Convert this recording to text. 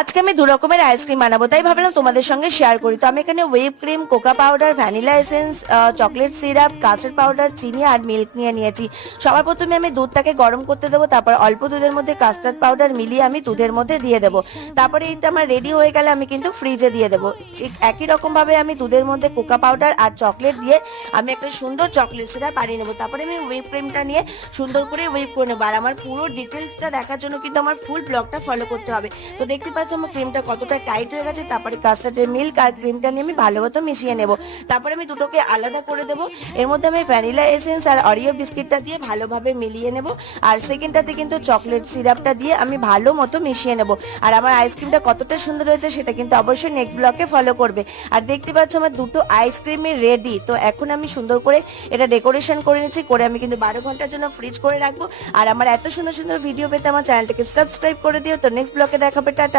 আজকে আমি দু রকমের আইসক্রিম বানাবো, তাই ভাবলাম তোমাদের সঙ্গে শেয়ার করি। তো আমি এখানে whip cream, Coca powder, vanilla essence, chocolate syrup, custard powder, চিনি আর মিল্ক নিয়ে নিয়েছি। সবার প্রথমে আমি দুধটাকে গরম করতে দেবো, তারপর অল্প দুধের মধ্যে কাস্টার্ড পাউডার মিলিয়ে আমি দুধের মধ্যে দিয়ে দেবো। তারপরে এটা আমার রেডি হয়ে গেলে আমি কিন্তু ফ্রিজে দিয়ে দেবো। ঠিক একই রকম ভাবে আমি দুধের মধ্যে কোকা পাউডার আর চকলেট দিয়ে আমি একটা সুন্দর চকলেট সিরাপ বানিয়ে নেবো। তারপরে আমি হুইপ ক্রিমটা নিয়ে সুন্দর করে হুইপ করে নেবো। আর আমার পুরো ডিটেলসটা দেখার জন্য কিন্তু আমার ফুল ব্লগটা ফলো করতে হবে। তো দেখতে পাচ্ছ আমার ক্রিমটা কতটা টাইট হয়ে গেছে। তারপরে কাস্টার্ডের মিল্ক আর ক্রিমটা নিয়ে আমি ভালো মতো মিশিয়ে নেব। তারপরে আমি দুটোকে আলাদা করে দেবো। এর মধ্যে আমি ভ্যানিলা এসেন্স আর অরিও বিস্কিটটা দিয়ে ভালোভাবে মিলিয়ে নেব। আর সেকেন্ডটাতে কিন্তু চকলেট সিরাপটা দিয়ে আমি ভালো মতো মিশিয়ে নেব। আর আমার আইসক্রিমটা কতটা সুন্দর হয়েছে সেটা কিন্তু অবশ্যই নেক্সট ব্লকে ফলো করবে। আর দেখতে পাচ্ছ আমার দুটো আইসক্রিমই রেডি। তো এখন আমি সুন্দর করে এটা ডেকোরেশন করে নিচ্ছি, করে আমি কিন্তু 12 ঘন্টার জন্য ফ্রিজ করে রাখবো। আর আমার এত সুন্দর সুন্দর ভিডিও পেতে আমার চ্যানেলটাকে সাবস্ক্রাইব করে দিও। তো নেক্সট ব্লকে দেখাবে, টাটা।